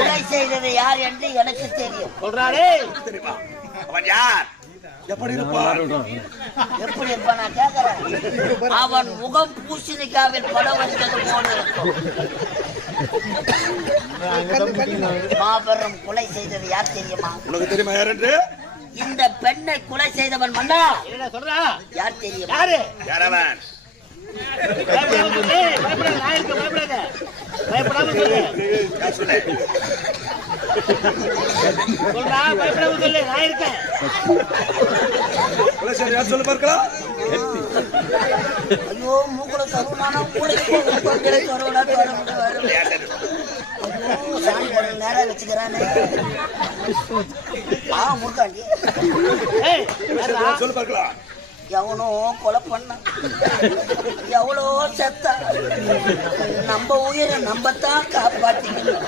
கொலை செய்தது யார் என்று எனக்கு தெரியும். சொல்றாரே தெரியுமா? அவன் யார்? எப்படி இருப்பான்? எப்படி இருப்பான் நான் கேட்கிறேன். அவன் முகம் பூசணிக்காவில் படம் வச்சது போல இருக்கும். மாபெரும் கொலை செய்தது யார் தெரியுமா? உனக்கு தெரியுமா யார் என்று? இந்த பெண்ணை கொலை செய்தவன் மன்னா என்ன சொல்றா? யார் தெரியுமா? யாரு? யார் அவன்? பயப்படாத, நான் இருக்க, பயப்படாத, பயப்படாம சொல்லு. யார் சொல்லு? சொல்றா, பயப்படாம சொல்லு, நான் இருக்கேன். யார் சொல்லு பார்க்கலாம்? ஐயோ மூக்குல தருணானா மூளைக்கு தருணா நேரம் வச்சுக்கிறானே. முருகாண்டி சொல்லு பார்க்கலாம். எவனோ கொலை பண்ண, எவ்வளோ செத்தா, நம்ம உயிரை நம்பத்தான் காப்பாத்திக்கணும்.